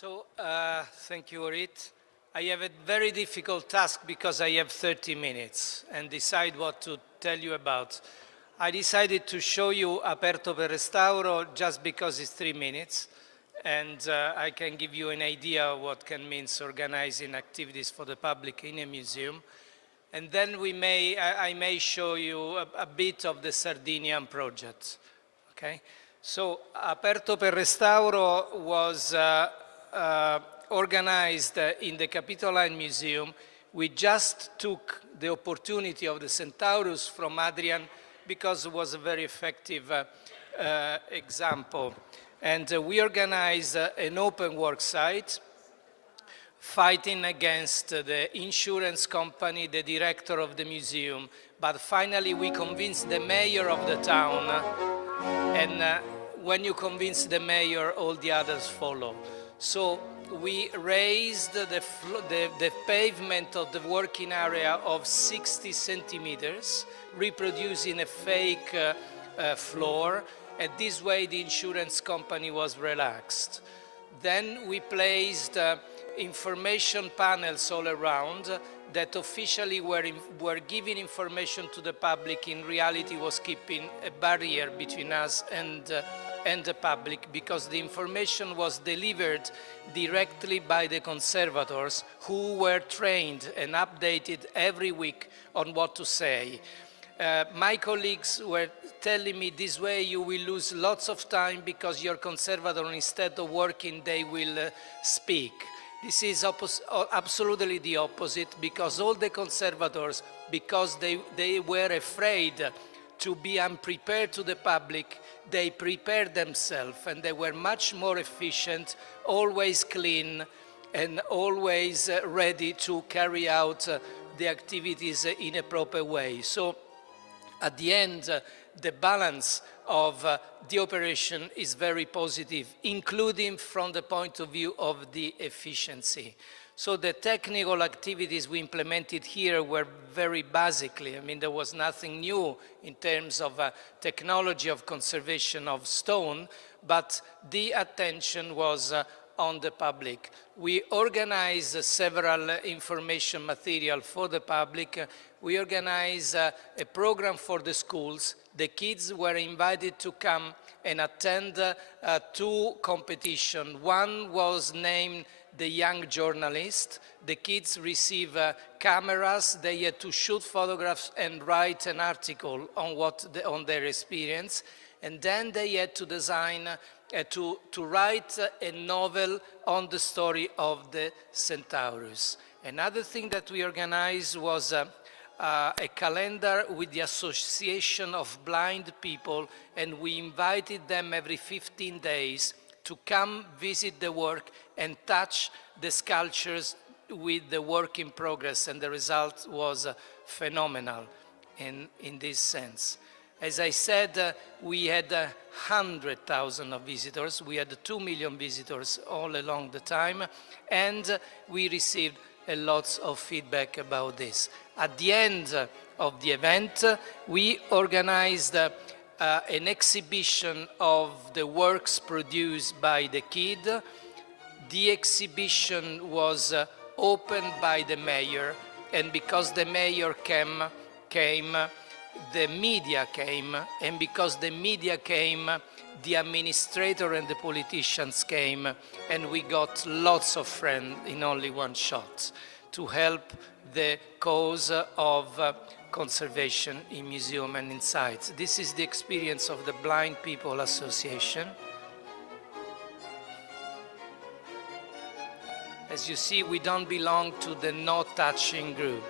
Thank you, Orit. I have a very difficult task because I have 30 minutes and decide what to tell you about. I decided to show you Aperto per Restauro just because it's 3 minutes, and I can give you an idea of what can mean organizing activities for the public in a museum. And then I may show you a bit of the Sardinian project. Okay? So Aperto per Restauro was organized in the Capitoline Museum. We just took the opportunity of the Centaurus from Adrian because it was a very effective example. And we organized an open work site fighting against the insurance company, the director of the museum. But finally we convinced the mayor of the town, and when you convince the mayor, all the others follow. So we raised the pavement of the working area of 60 centimeters, reproducing a fake floor, and this way the insurance company was relaxed. Then we placed information panels all around that officially were giving information to the public. In reality was keeping a barrier between us and the public, because the information was delivered directly by the conservators, who were trained and updated every week on what to say. My colleagues were telling me, this way you will lose lots of time because your conservator, instead of working, they will speak. This is absolutely the opposite, because all the conservators, because they were afraid to be unprepared to the public, they prepared themselves, and they were much more efficient, always clean, and always ready to carry out the activities in a proper way. So at the end, the balance of the operation is very positive, including from the point of view of the efficiency. So the technical activities we implemented here were very basically, I mean, there was nothing new in terms of technology of conservation of stone, but the attention was on the public. We organized several information material for the public. We organized a program for the schools. The kids were invited to come and attend 2 competitions. One was named the Young Journalist. The kids receive cameras. They had to shoot photographs and write an article on their experience. And then they had to design, to write a novel on the story of the Centaurus. Another thing that we organized was a calendar with the Association of Blind People, and we invited them every 15 days to come visit the work and touch the sculptures with the work in progress, and the result was phenomenal in this sense. As I said, we had 100,000 of visitors. We had 2 million visitors all along the time, and we received a lot of feedback about this. At the end of the event, we organized an exhibition of the works produced by the kid. The exhibition was opened by the mayor, and because the mayor came, the media came, and because the media came, the administrator and the politicians came, and we got lots of friends in only one shot to help the cause of conservation in museum and in sites. This is the experience of the Blind People Association. As you see, we don't belong to the no touching group.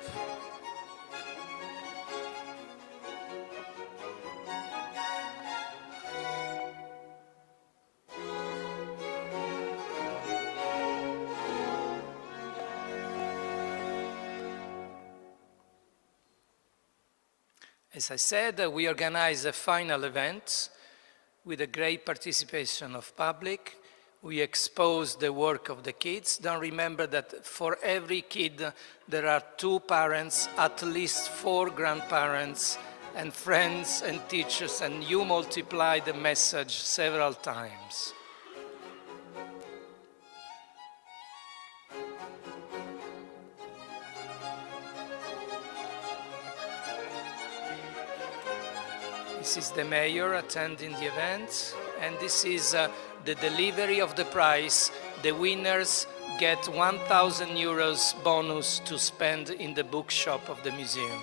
As I said, we organized a final event with a great participation of public. We exposed the work of the kids. Don't remember that for every kid there are 2 parents, at least 4 grandparents, and friends and teachers, and you multiply the message several times. This is the mayor attending the event, and this is the delivery of the prize. The winners get 1,000 euros bonus to spend in the bookshop of the museum.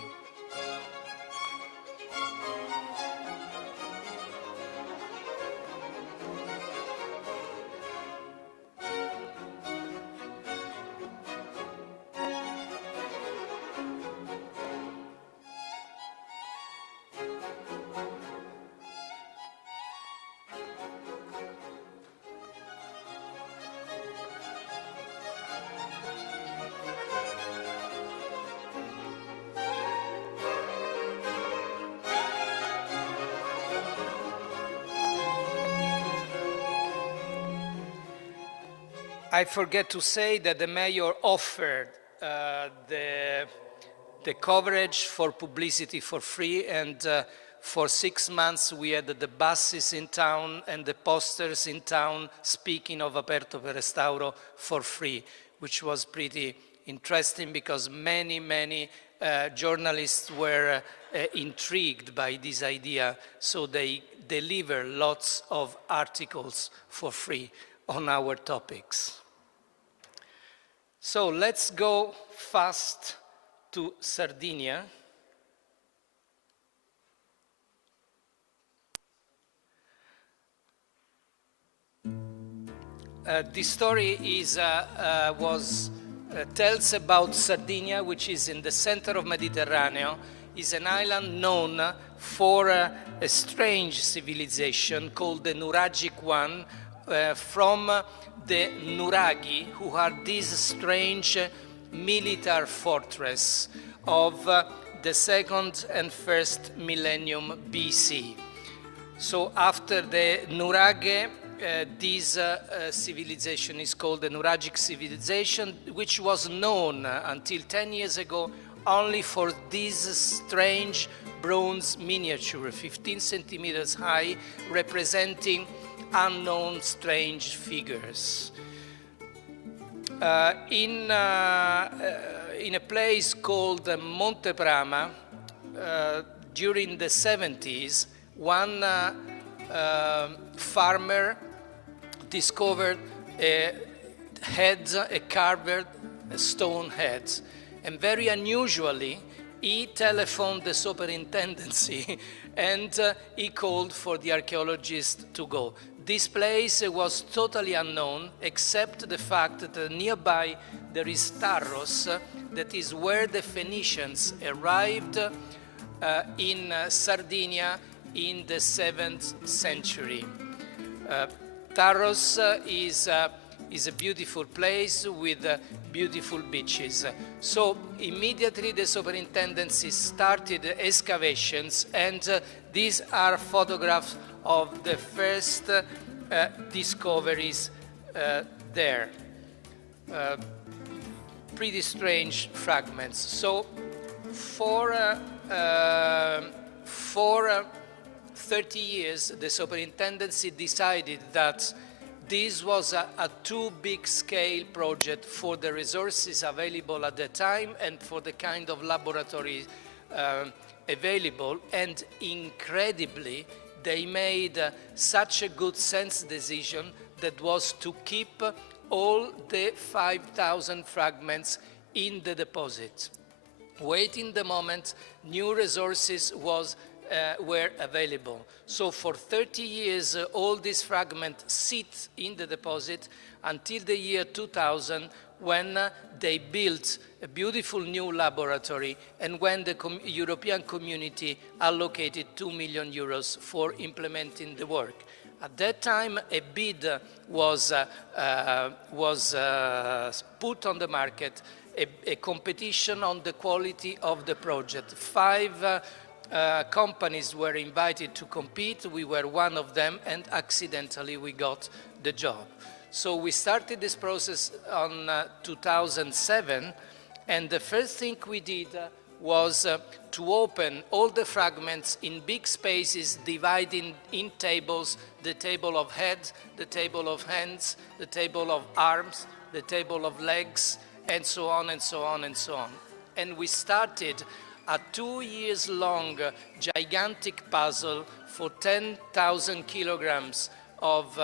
I forget to say that the mayor offered the coverage for publicity for free, and for 6 months we had the buses in town and the posters in town speaking of Aperto per Restauro for free, which was pretty interesting because many journalists were intrigued by this idea, so they deliver lots of articles for free on our topics. So let's go fast to Sardinia. This story tells about Sardinia, which is in the center of Mediterranean. Is an island known for a strange civilization called the Nuragic one, from the Nuraghi, who are this strange military fortress of the 2nd and 1st millennium BC. So after the Nuraghe, this civilization is called the Nuragic civilization, which was known until 10 years ago only for this strange bronze miniature, 15 centimeters high, representing unknown strange figures. In a place called Monteprama, during the 70s, one farmer discovered a carved stone head, and very unusually, he telephoned the superintendency and he called for the archaeologists to go. This place was totally unknown, except the fact that nearby there is Tarros, that is where the Phoenicians arrived in Sardinia in the 7th century. Tarros is a beautiful place with beautiful beaches. So immediately the superintendency started excavations, and these are photographs of the first discoveries there. Pretty strange fragments. So for 30 years, the superintendency decided that this was a too big scale project for the resources available at the time and for the kind of laboratory available, and incredibly, they made such a good sense decision that was to keep all the 5,000 fragments in the deposit, waiting the moment new resources were available. So for 30 years, all these fragments sit in the deposit until the year 2000, when they built a beautiful new laboratory and when the European community allocated 2 million euros for implementing the work. At that time, a bid was put on the market, a competition on the quality of the project. 5 companies were invited to compete. We were one of them, and accidentally we got the job. So we started this process on 2007, and the first thing we did was to open all the fragments in big spaces, dividing in tables, the table of heads, the table of hands, the table of arms, the table of legs, and so on and so on and so on. And we started a 2 years long gigantic puzzle for 10,000 kilograms of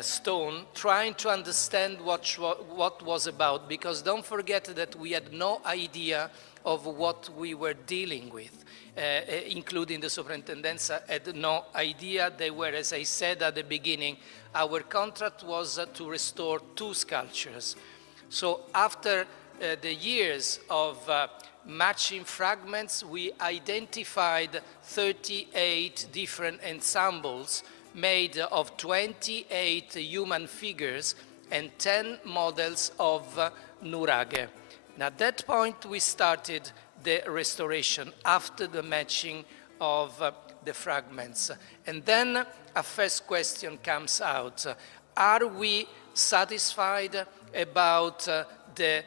stone, trying to understand what was about, because don't forget that we had no idea of what we were dealing with, including the superintendenza had no idea. They were, as I said at the beginning, our contract was to restore 2 sculptures. So after the years of matching fragments, we identified 38 different ensembles made of 28 human figures and 10 models of nuraghe. And at that point, we started the restoration after the matching of the fragments. And then a first question comes out. Are we satisfied about the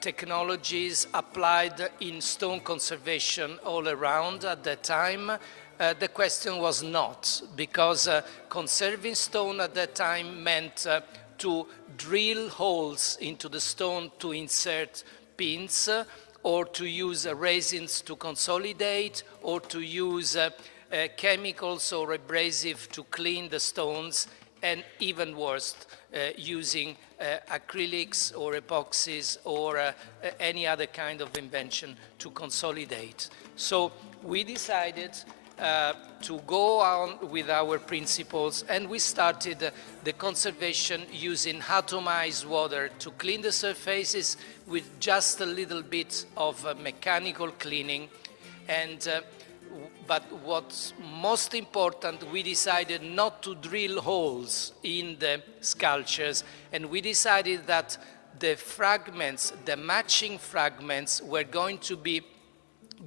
technologies applied in stone conservation all around at that time? The question was not, because conserving stone at that time meant to drill holes into the stone to insert pins, or to use resins to consolidate, or to use chemicals or abrasive to clean the stones, and even worse, using acrylics or epoxies or any other kind of invention to consolidate. So we decided to go on with our principles, and we started the conservation using atomized water to clean the surfaces with just a little bit of mechanical cleaning. And but what's most important, we decided not to drill holes in the sculptures, and we decided that the fragments, the matching fragments, were going to be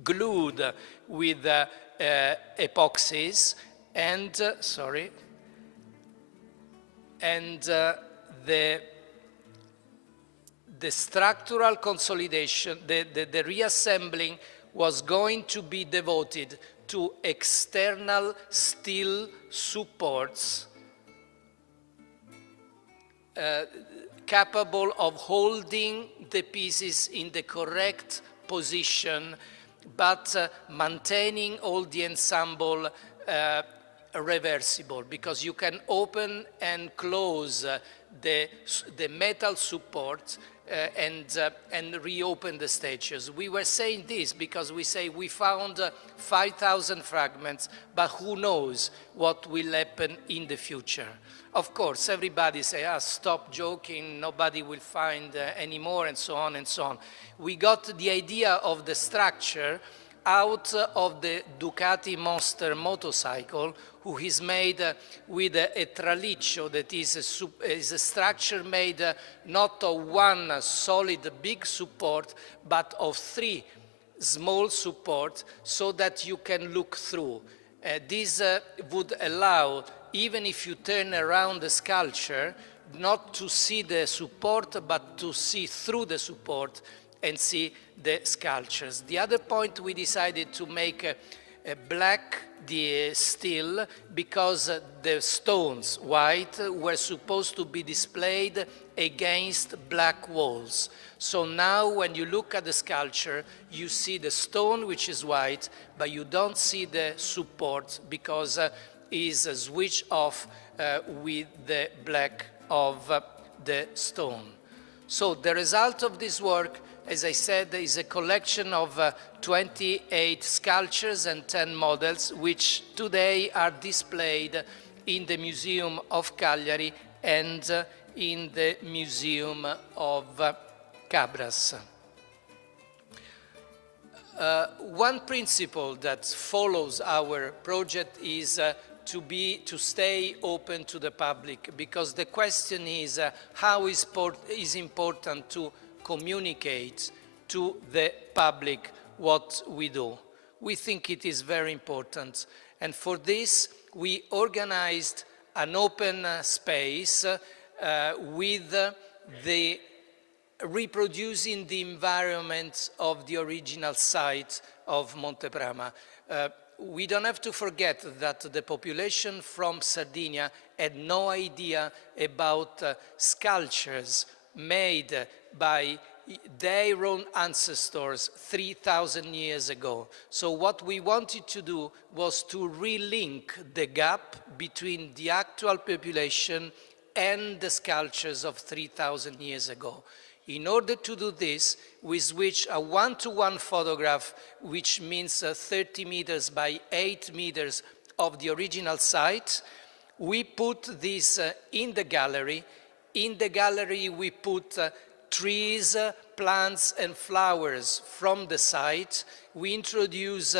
glued with epoxies and the structural consolidation, the reassembling was going to be devoted to external steel supports capable of holding the pieces in the correct position, but maintaining all the ensemble reversible, because you can open and close the metal support and reopen the statues. We were saying this because we say we found 5,000 fragments, but who knows what will happen in the future. Of course, everybody say, stop joking, nobody will find anymore, and so on and so on. We got the idea of the structure out of the Ducati Monster motorcycle, who is made with a traliccio, that is a structure made not of one solid big support, but of 3 small supports, so that you can look through. This would allow, even if you turn around the sculpture, not to see the support, but to see through the support and see the sculptures. The other point, we decided to make a black the steel, because the stones, white, were supposed to be displayed against black walls. So now when you look at the sculpture, you see the stone, which is white, but you don't see the support, because is switched off with the black of the stone. So the result of this work, as I said, is a collection of 28 sculptures and 10 models, which today are displayed in the Museum of Cagliari and in the Museum of Cabras. One principle that follows our project is to stay open to the public, because the question is how is important to communicate to the public what we do. We think it is very important, and for this we organized an open space with the reproducing the environment of the original site of Monteprama. We don't have to forget that the population from Sardinia had no idea about sculptures made by their own ancestors 3,000 years ago. So what we wanted to do was to relink the gap between the actual population and the sculptures of 3,000 years ago. In order to do this, we switched a one-to-one photograph, which means 30 meters by 8 meters of the original site. We put this in the gallery. In the gallery, we put trees, plants, and flowers from the site. We introduce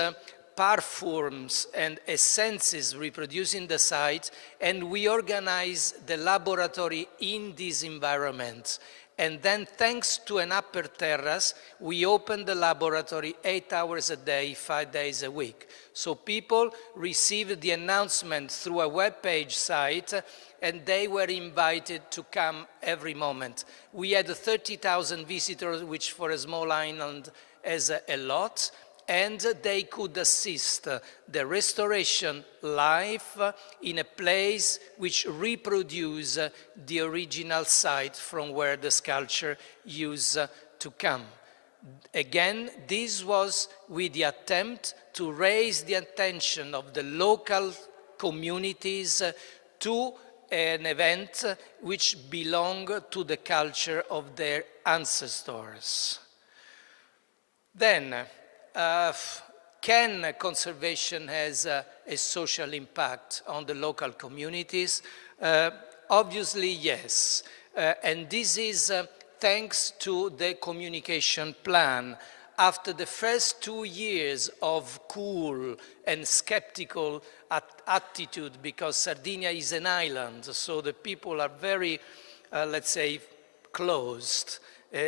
perfumes and essences reproducing the site, and we organize the laboratory in this environment. And then, thanks to an upper terrace, we open the laboratory 8 hours a day, 5 days a week. So people received the announcement through a web page site, and they were invited to come every moment. We had 30,000 visitors, which for a small island is a lot, and they could assist the restoration live in a place which reproduce the original site from where the sculpture used to come. Again, this was with the attempt to raise the attention of the local communities to an event which belonged to the culture of their ancestors. Then, can conservation has a social impact on the local communities? Obviously, yes. And this is thanks to the communication plan. After the first 2 years of cool and skeptical attitude, because Sardinia is an island, so the people are very, let's say, closed,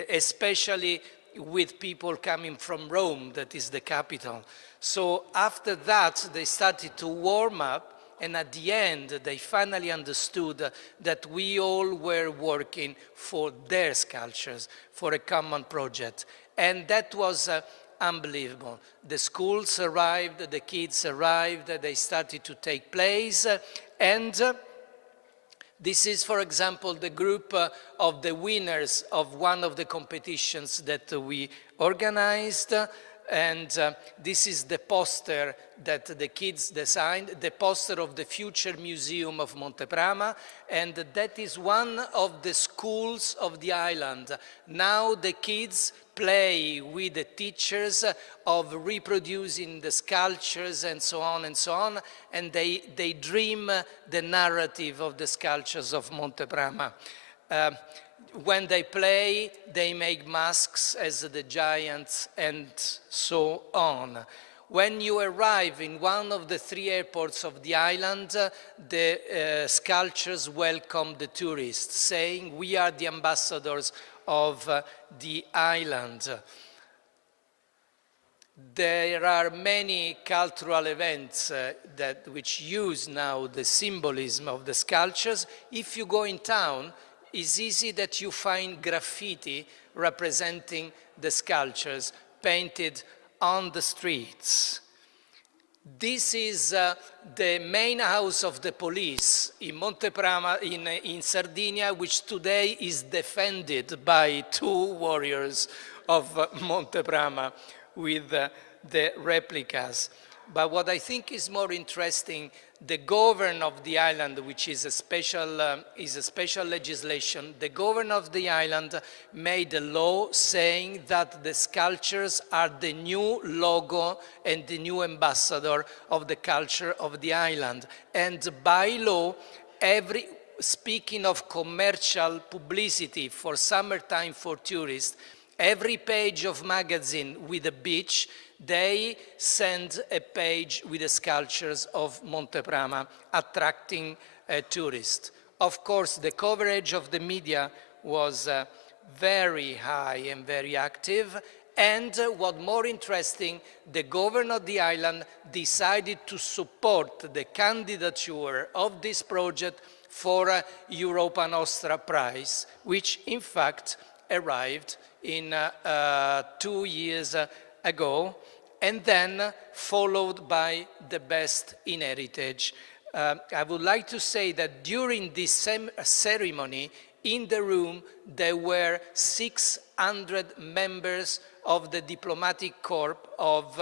especially with people coming from Rome, that is the capital. So after that, they started to warm up, and at the end, they finally understood that we all were working for their sculptures, for a common project. And that was unbelievable. The schools arrived, the kids arrived, they started to take place, and this is, for example, the group of the winners of one of the competitions that we organized. And this is the poster that the kids designed, the poster of the future museum of Monteprama, and that is one of the schools of the island. Now the kids play with the teachers of reproducing the sculptures and so on, and they dream the narrative of the sculptures of Monteprama. When they play, they make masks as the giants and so on. When you arrive in one of the 3 airports of the island, the sculptures welcome the tourists, saying, "We are the ambassadors of the island." There are many cultural events which use now the symbolism of the sculptures. If you go in town, it's easy that you find graffiti representing the sculptures painted on the streets. This is the main house of the police in Monteprama, in Sardinia, which today is defended by 2 warriors of Monteprama with the replicas. But what I think is more interesting, the governor of the island, which is a special legislation, the governor of the island made a law saying that the sculptures are the new logo and the new ambassador of the culture of the island. And by law, speaking of commercial publicity for summertime for tourists, every page of magazine with a beach, they send a page with the sculptures of Monteprama, attracting tourists. Of course, the coverage of the media was very high and very active. And what more interesting, the governor of the island decided to support the candidature of this project for a Europa Nostra Prize, which in fact arrived in 2 years ago, and then followed by the Best in Heritage. I would like to say that during this ceremony, In the room, there were 600 members of the diplomatic corps of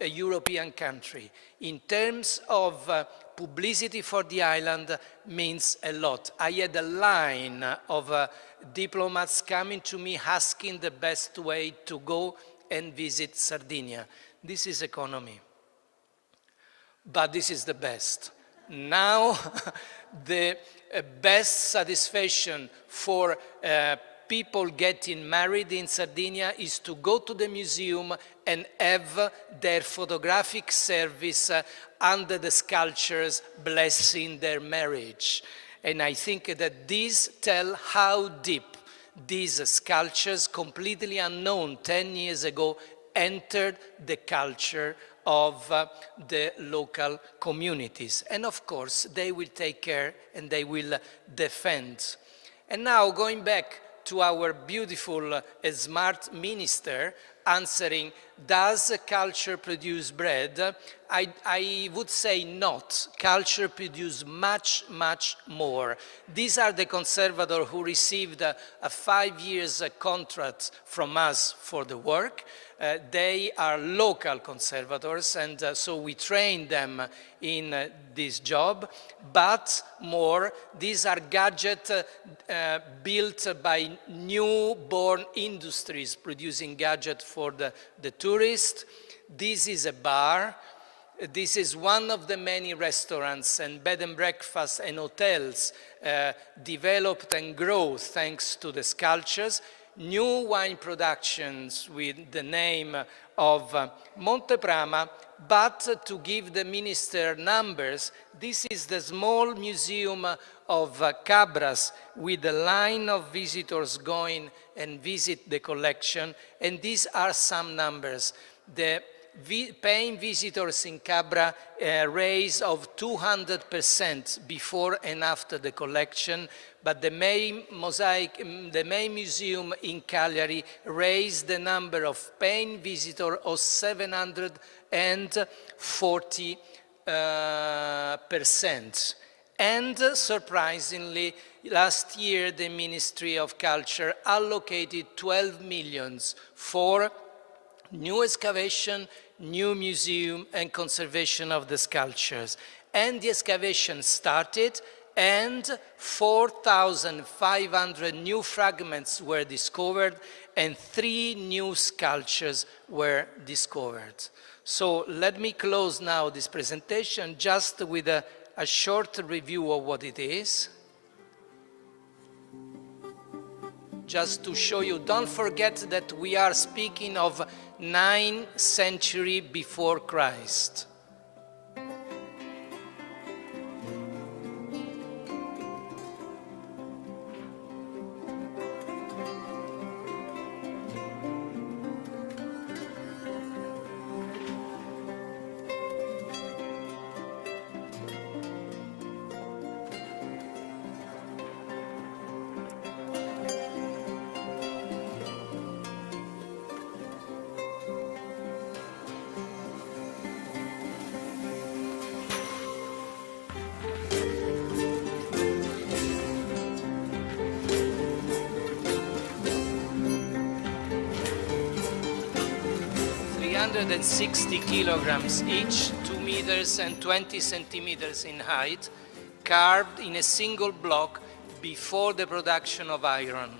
a European country. In terms of publicity for the island, means a lot. I had a line of diplomats coming to me asking the best way to go and visit Sardinia. This is economy, but this is the best. Now, the best satisfaction for people getting married in Sardinia is to go to the museum and have their photographic service under the sculptures blessing their marriage. And I think that these tell how deep these sculptures, completely unknown 10 years ago, entered the culture of the local communities. And of course, they will take care and they will defend. And now, going back to our beautiful, smart minister, answering, does culture produce bread? I would say not. Culture produces much, much more. These are the conservators who received a 5-year contract from us for the work. They are local conservators, and so we train them in this job. But more, these are gadgets built by newborn industries producing gadgets for the tourist. This is a bar. This is one of the many restaurants and bed and breakfasts and hotels developed and grow thanks to the sculptures. New wine productions with the name of Monteprama, but to give the minister numbers, this is the small museum of Cabras with a line of visitors going and visit the collection, and these are some numbers. The paying visitors in Cabra raise of 200% before and after the collection, but the main museum in Cagliari raised the number of paying visitors of 740%. And surprisingly, last year the Ministry of Culture allocated 12 million for new excavation, new museum, and conservation of the sculptures. And the excavation started, and 4,500 new fragments were discovered, and 3 new sculptures were discovered. So let me close now this presentation just with a short review of what it is. Just to show you, don't forget that we are speaking of 9th century before Christ. And 60 kilograms each, 2 meters and 20 centimeters in height, carved in a single block before the production of iron.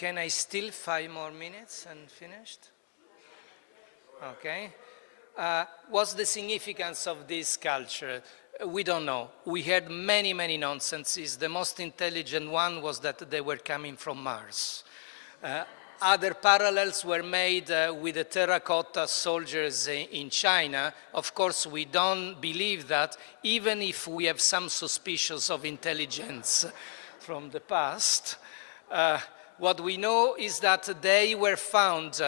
Can I still 5 more minutes and finished? Okay. What's the significance of this culture? We don't know. We heard many, many nonsenses. The most intelligent one was that they were coming from Mars. Other parallels were made with the terracotta soldiers in China. Of course, we don't believe that, even if we have some suspicions of intelligence from the past. What we know is that they were found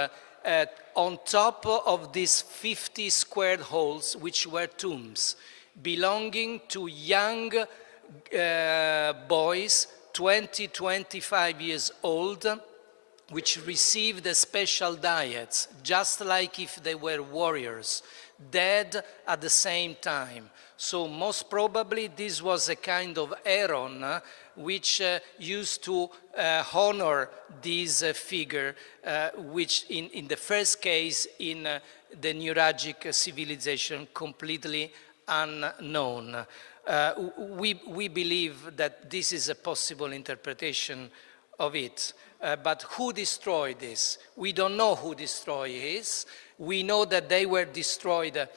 on top of these 50 squared holes, which were tombs, belonging to young boys, 20, 25 years old, which received special diets, just like if they were warriors, dead at the same time. So most probably this was a kind of heron which used to honor this figure, which in the first case in the Neuragic civilization completely unknown. We believe that this is a possible interpretation of it. But who destroyed this? We don't know who destroyed it. We know that they were destroyed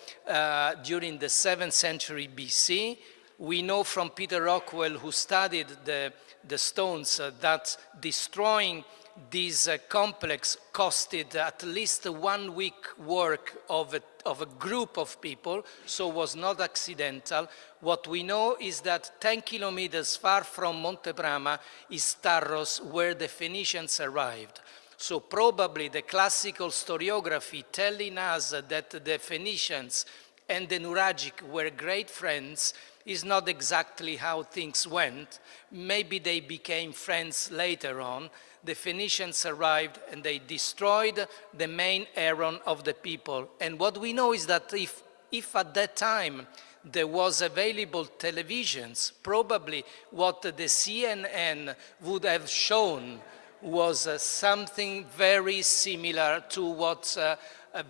during the 7th century BC. We know from Peter Rockwell, who studied the stones, that destroying this complex costed at least 1 week work of a group of people, so was not accidental. What we know is that 10 kilometers far from Monte Brama is Tarros, where the Phoenicians arrived. So probably the classical historiography telling us that the Phoenicians and the Nuragic were great friends is not exactly how things went. Maybe they became friends later on. The Phoenicians arrived and they destroyed the main heron of the people. And what we know is that if at that time there was available televisions, probably what the CNN would have shown was something very similar to what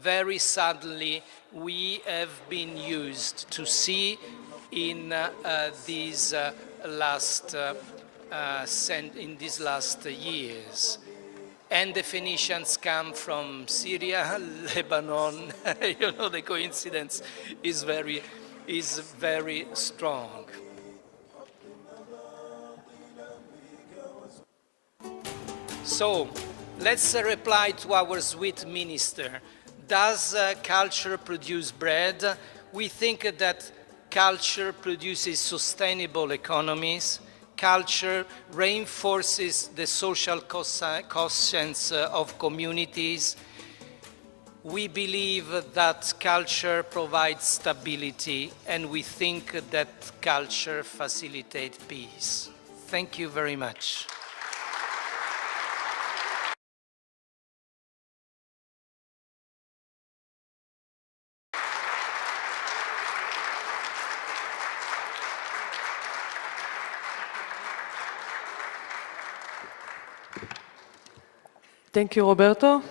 very sadly we have been used to see in these last years. And the Phoenicians come from Syria, Lebanon. You know, the coincidence is very strong. So let's reply to our sweet minister. Does culture produce bread? We think that culture produces sustainable economies. Culture reinforces the social conscience of communities. We believe that culture provides stability, and we think that culture facilitates peace. Thank you very much. Thank you, Roberto.